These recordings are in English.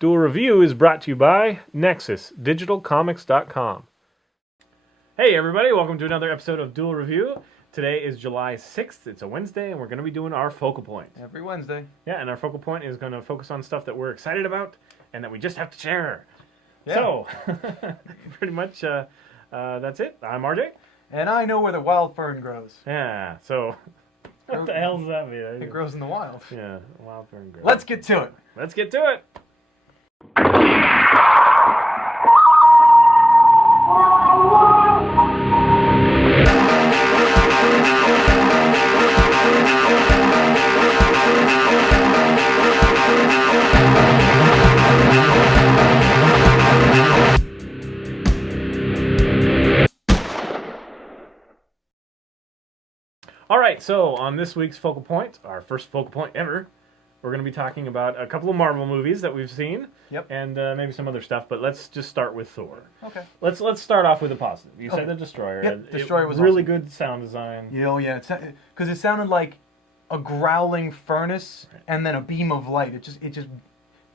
Duel Review is brought to you by NexusDigitalComics.com. Hey everybody, welcome to another episode of Duel Review. Today is July 6th, it's a Wednesday, and we're going to be doing our focal point. Every Wednesday. Yeah, and our focal point is going to focus on stuff that we're excited about and that we just have to share. Yeah. So, pretty much that's it. I'm RJ. And I know where the wild fern grows. Yeah, so what the hell does that mean? It grows in the wild. Yeah, wild fern grows. Let's get to it. Let's get to it. All right, so on this week's focal point, our first focal point ever, we're going to be talking about a couple of Marvel movies that we've seen, and maybe some other stuff. But let's just start with Thor. Okay. Let's start off with a positive. You said the Destroyer. Yep, Destroyer was really awesome. Good sound design. Yeah, because it sounded like a growling furnace and then a beam of light. It just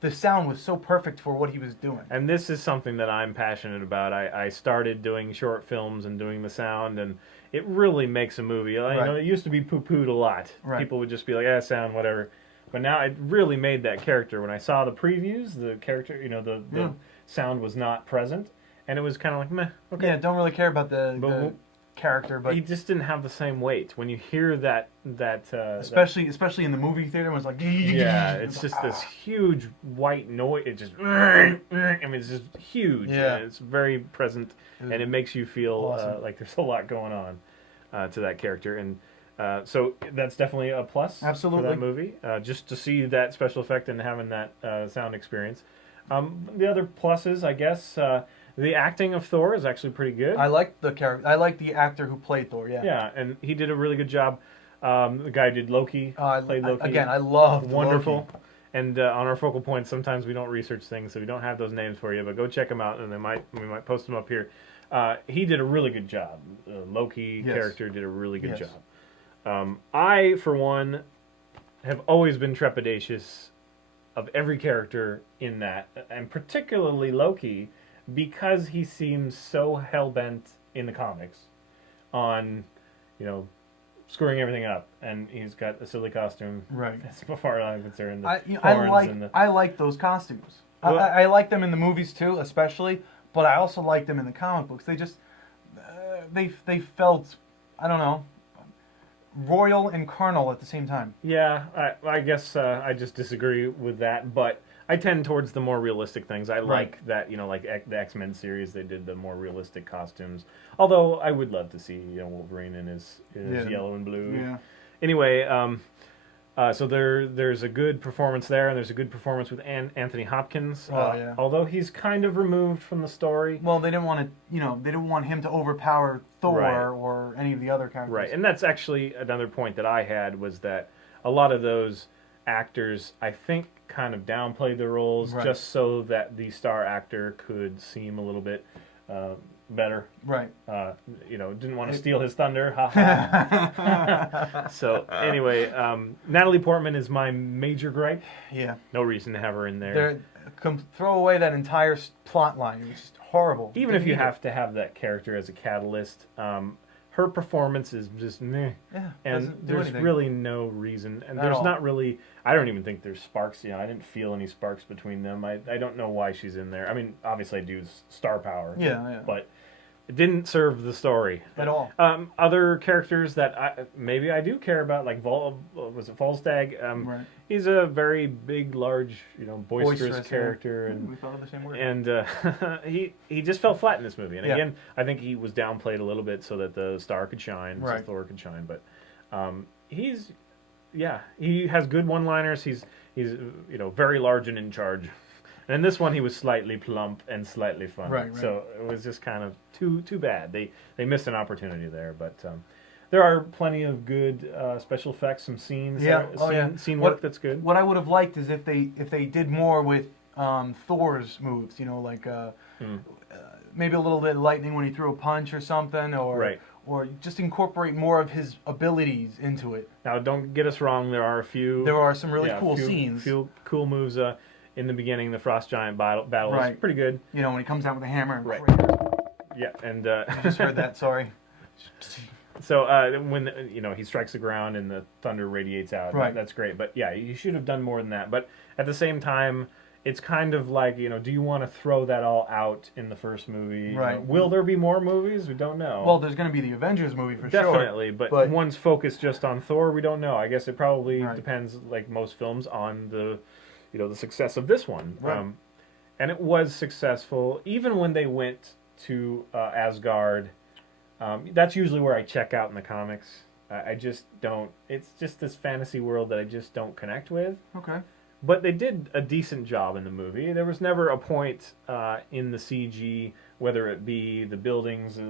the sound was so perfect for what he was doing. And this is something that I'm passionate about. I started doing short films and doing the sound, and it really makes a movie. You know, it used to be poo-pooed a lot. Right. People would just be like, sound, whatever. But now it really made that character. When I saw the previews, the character, the sound was not present, and it was kind of like, meh, okay. Yeah, don't really care about the character, but he just didn't have the same weight. When you hear that especially in the movie theater, it was like, yeah, it's just this huge white noise. It just, I mean, it's just huge. Yeah, it's very present, and it makes you feel awesome. like there's a lot going on to that character, and so that's definitely a plus. Absolutely. For that movie. Just to see that special effect and having that sound experience. The other pluses, I guess. The acting of Thor is actually pretty good. I like the character. I like the actor who played Thor. Yeah. Yeah, and he did a really good job. The guy who did Loki. Played Loki. Again, I love wonderful. Loki. And on our focal points, sometimes we don't research things, so we don't have those names for you. But go check them out, and we might post them up here. He did a really good job. Loki character did a really good job. I, for one, have always been trepidatious of every character in that, and particularly Loki, because he seems so hell-bent in the comics on, screwing everything up, and he's got a silly costume. Right. As far as I'm concerned, I like those costumes. I like them in the movies too, especially, but I also like them in the comic books. They just, they felt, I don't know, royal and carnal at the same time. Yeah, I guess I just disagree with that, but I tend towards the more realistic things. I like that, like the X-Men series, they did the more realistic costumes. Although I would love to see Wolverine in his yellow and blue. Yeah. Anyway, so there's a good performance there, and there's a good performance with Anthony Hopkins. Although he's kind of removed from the story. Well, they didn't want to, they didn't want him to overpower Thor or any of the other characters. Right, and that's actually another point that I had, was that a lot of those actors, I think, kind of downplayed their roles just so that the star actor could seem a little bit better. Right. Didn't want to steal his thunder. Ha ha. So anyway, Natalie Portman is my major gripe. Yeah. No reason to have her in there. Throw away that entire plot line. It was just horrible. Even if you have to have that character as a catalyst, her performance is just meh. Yeah, and there's really no reason. And there's not really, I don't even think there's sparks. I didn't feel any sparks between them. I don't know why she's in there. I mean, obviously I do star power. Yeah. But it didn't serve the story at all. Other characters that I do care about, like Volstagg. He's a very big, large, boisterous character, and we thought of the same word. And he just fell flat in this movie. And again, I think he was downplayed a little bit so that the star could shine, so Thor could shine. But he has good one-liners. He's very large and in charge. And in this one, he was slightly plump and slightly funny. Right. So it was just kind of too bad. They missed an opportunity there. But there are plenty of good special effects, some scenes, scene work that's good. What I would have liked is if they did more with Thor's moves. Maybe a little bit of lightning when he threw a punch or something, or just incorporate more of his abilities into it. Now, don't get us wrong. There are some really cool scenes. Few cool moves. in the beginning, the Frost Giant battle is pretty good. You know, when he comes out with a hammer. Right. Yeah, and I just heard that. Sorry. So when he strikes the ground and the thunder radiates out, that's great. But yeah, you should have done more than that. But at the same time, it's kind of like, do you want to throw that all out in the first movie? Right. Will there be more movies? We don't know. Well, there's going to be the Avengers movie for sure. Definitely, but one's focused just on Thor. We don't know. I guess it probably depends, like most films, on the the success of this one. Right. And it was successful, even when they went to Asgard. That's usually where I check out in the comics. I just don't. It's just this fantasy world that I just don't connect with. Okay. But they did a decent job in the movie. There was never a point in the CG, whether it be the buildings, the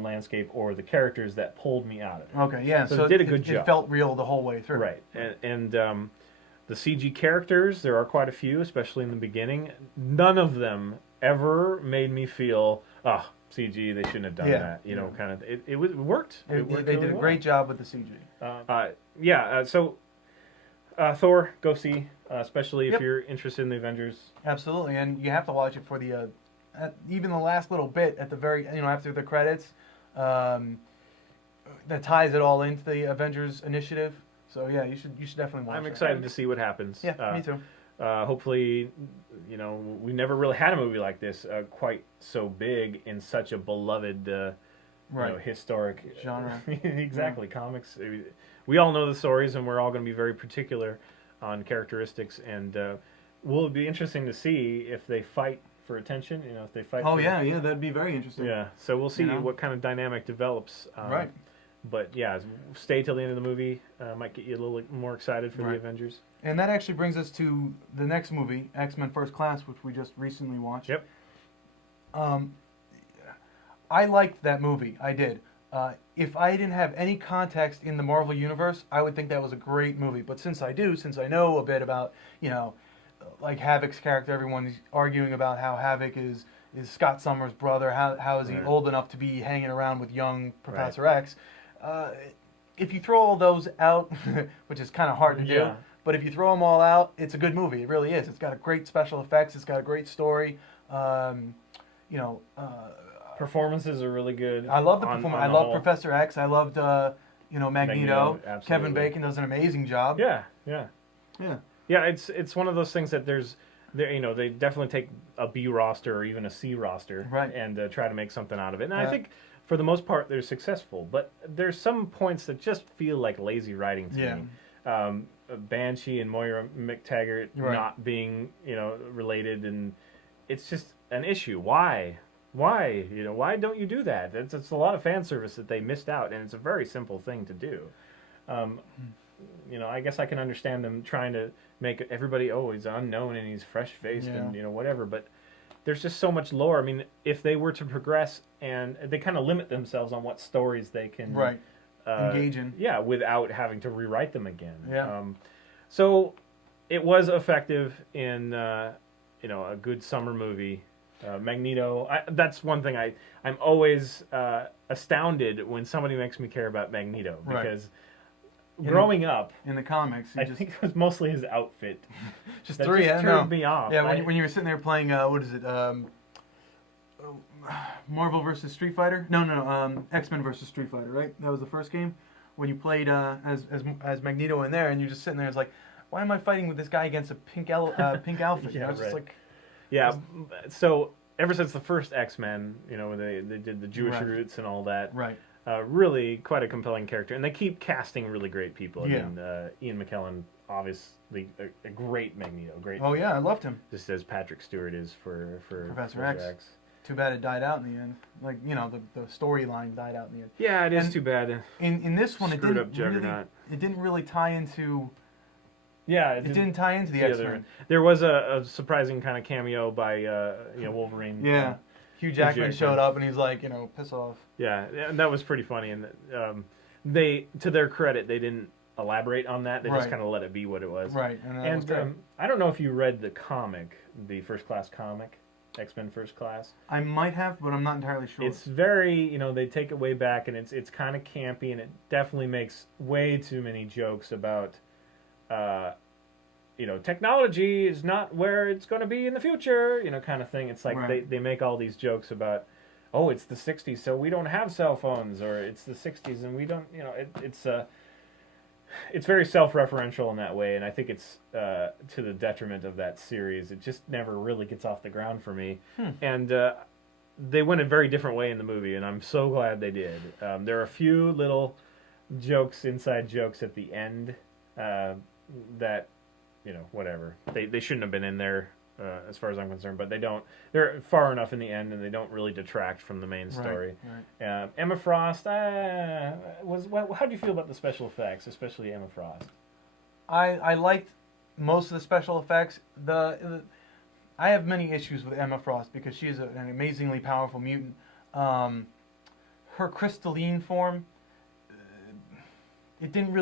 landscape, or the characters, that pulled me out of it. Okay, yeah. So it did a good job. It felt real the whole way through. Right. And the CG characters, there are quite a few, especially in the beginning. None of them ever made me feel, CG, they shouldn't have done that. Kind of. It worked. They did a great job with the CG. So Thor, go see, especially if you're interested in the Avengers. Absolutely, and you have to watch it for the even the last little bit at the very after the credits that ties it all into the Avengers initiative. So yeah, you should definitely watch it. I'm excited to see what happens. Yeah, me too. Hopefully, we never really had a movie like this quite so big in such a beloved, historic genre. Exactly, comics. We all know the stories, and we're all going to be very particular on characteristics. And will it be interesting to see if they fight for attention? If they fight. Oh yeah, that'd be very interesting. Yeah, so we'll see what kind of dynamic develops. Right. But yeah, stay till the end of the movie. Might get you a little more excited for the Avengers. And that actually brings us to the next movie, X-Men First Class, which we just recently watched. Yep. I liked that movie. I did. If I didn't have any context in the Marvel Universe, I would think that was a great movie. But since I know a bit about, like Havoc's character, everyone's arguing about how Havoc is Scott Summers' brother. How is he old enough to be hanging around with young Professor X? If you throw all those out, which is kind of hard to do, but if you throw them all out, it's a good movie. It really is. It's got a great special effects. It's got a great story. Performances are really good. I love the performance. I love Professor X. I loved Magneto. Kevin Bacon does an amazing job. Yeah. It's one of those things that they definitely take a B roster or even a C roster and try to make something out of it. And I think for the most part they're successful. But there's some points that just feel like lazy writing to me. Banshee and Moira McTaggart not being related, and it's just an issue. Why? Why don't you do that? It's a lot of fan service that they missed out, and it's a very simple thing to do. I guess I can understand them trying to make everybody, he's unknown and he's fresh-faced and whatever, but there's just so much lore. I mean, if they were to progress, and they kind of limit themselves on what stories they can engage in. Yeah, without having to rewrite them again. Yeah. So it was effective in a good summer movie. Magneto, that's one thing I'm always astounded when somebody makes me care about Magneto, because growing up in the comics, I think it was mostly his outfit. just that three, just turned me off. Yeah, when you were sitting there playing, what is it? Marvel versus Street Fighter? No, X-Men versus Street Fighter, right? That was the first game when you played as Magneto in there, and you're just sitting there. It's like, why am I fighting with this guy against a pink outfit? Yeah, just like. Yeah, so ever since the first X-Men, they did the Jewish roots and all that. Right. Really quite a compelling character, and they keep casting really great people. Yeah. I mean, Ian McKellen, obviously a great Magneto. Great. Oh yeah, I loved him. Just as Patrick Stewart is for Professor X. Too bad it died out in the end. Like the storyline died out in the end. Yeah, it is too bad. In this one, it didn't really tie into. Yeah, it didn't tie into the X-Men. There was a surprising kind of cameo by Wolverine. Yeah, Hugh Jackman showed up and he's like, piss off. Yeah, and that was pretty funny. And they, to their credit, they didn't elaborate on that. They just kind of let it be what it was. Right, and I don't know if you read the comic, the First Class comic, X-Men First Class. I might have, but I'm not entirely sure. It's very, they take it way back, and it's kind of campy, and it definitely makes way too many jokes about technology is not where it's going to be in the future, kind of thing. It's like Right. they make all these jokes about, oh, it's the 60s, so we don't have cell phones, or it's the 60s and we don't, it's very self-referential in that way, and I think it's to the detriment of that series. It just never really gets off the ground for me. And they went a very different way in the movie, and I'm so glad they did. There are a few little jokes, inside jokes at the end that, whatever. They shouldn't have been in there as far as I'm concerned, but they don't. They're far enough in the end, and they don't really detract from the main story. Right. Emma Frost, how do you feel about the special effects, especially Emma Frost? I liked most of the special effects. I have many issues with Emma Frost because she is an amazingly powerful mutant. Her crystalline form, it didn't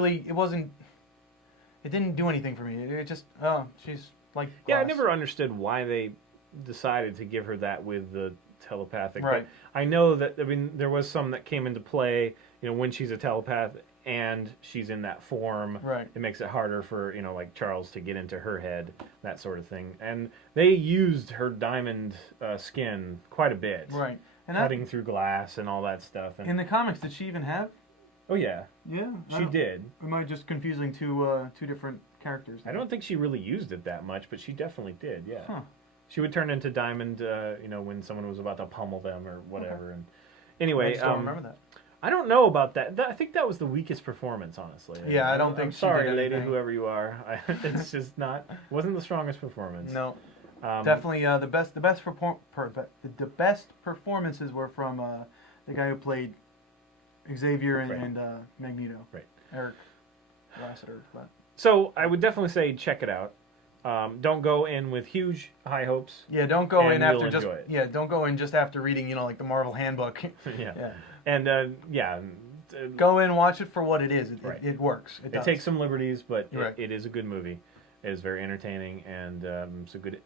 do anything for me. It just, she's like glass. Yeah, I never understood why they decided to give her that with the telepathic. Right. But I know that, there was some that came into play, when she's a telepath and she's in that form. Right. It makes it harder for, like Charles to get into her head, that sort of thing. And they used her diamond skin quite a bit. Right. And cutting through glass and all that stuff. And in the comics, did she even have? Oh, yeah. Yeah. She did. Am I just confusing two different characters? I don't think she really used it that much, but she definitely did, yeah. Huh. She would turn into Diamond, when someone was about to pummel them or whatever. Okay. And anyway, I just don't remember that. I don't know about that. I think that was the weakest performance, honestly. Yeah, I don't think. I'm sorry, lady, whoever you are. It's just not. Wasn't the strongest performance. No. Definitely the best performances were from the guy who played Xavier and Magneto. Right. Eric Lassiter. But. So I would definitely say check it out. Don't go in with huge high hopes. Yeah, don't go in after just it. Yeah, don't go in just after reading like the Marvel Handbook. Yeah. And go in, watch it for what it is. Right. It works. It takes some liberties, but right. it is a good movie. It is very entertaining and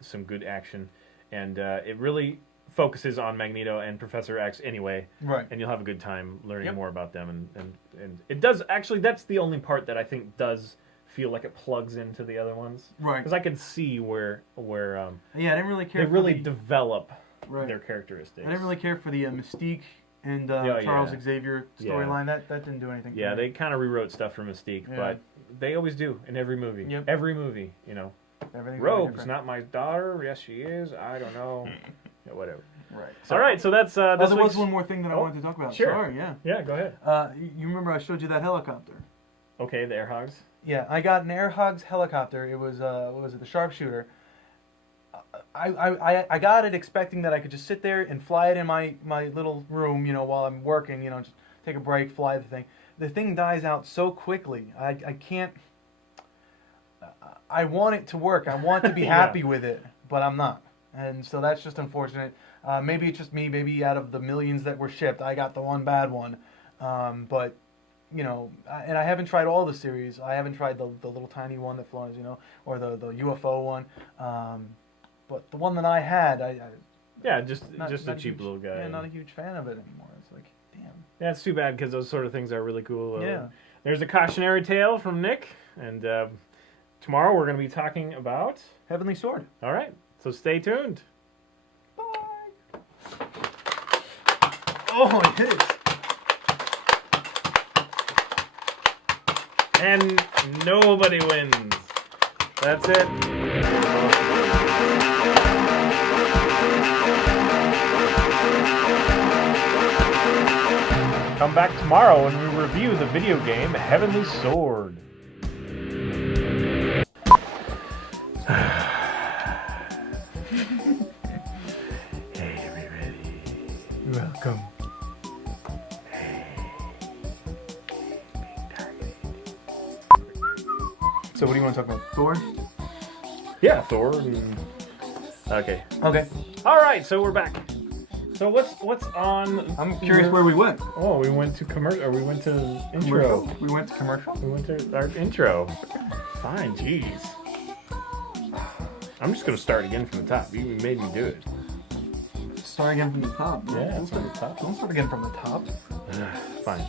some good action, and it really focuses on Magneto and Professor X anyway. Right. And you'll have a good time learning more about them, and it does actually. That's the only part that I think does feel like it plugs into the other ones. Right. Because I can see where I didn't really care. They really develop their characteristics. I didn't really care for the Mystique and Charles Xavier storyline. That didn't do anything. Yeah, they kind of rewrote stuff for Mystique, but they always do in every movie. Yep. Every movie, Rogue's not my daughter. Yes, she is. I don't know. Whatever. Right. So, all right. So that's. There was one more thing that I wanted to talk about. Sure. Sorry. Yeah. Yeah. Go ahead. You remember I showed you that helicopter? Okay, the Air Hogs. Yeah, I got an Air Hogs helicopter. It was what was it? The Sharpshooter. I got it expecting that I could just sit there and fly it in my little room, while I'm working, just take a break, fly the thing. The thing dies out so quickly. I can't. I want it to work. I want to be happy with it, but I'm not. And so that's just unfortunate. Maybe it's just me. Maybe out of the millions that were shipped, I got the one bad one. But, and I haven't tried all the series. I haven't tried the little tiny one that flies, or the UFO one. But the one that I had, just a cheap little guy. Yeah, not a huge fan of it anymore. It's like, damn. Yeah, it's too bad because those sort of things are really cool. Yeah. There's a cautionary tale from Nick, and tomorrow we're going to be talking about Heavenly Sword. All right, so stay tuned. Bye. Oh, it is. And nobody wins. That's it. Come back tomorrow when we review the video game Heavenly Sword. Hey, everybody. Welcome. So what do you want to talk about? Thor? Yeah, Thor. Okay. Okay. All right, so we're back. So what's on? I'm curious where we went. Oh, we went to commercial. Or we went to intro. Commercial? We went to commercial. We went to our intro. Fine, jeez. I'm just gonna start again from the top. You made me do it. Start again from the top. Yeah, Don't start again from the top. Fine.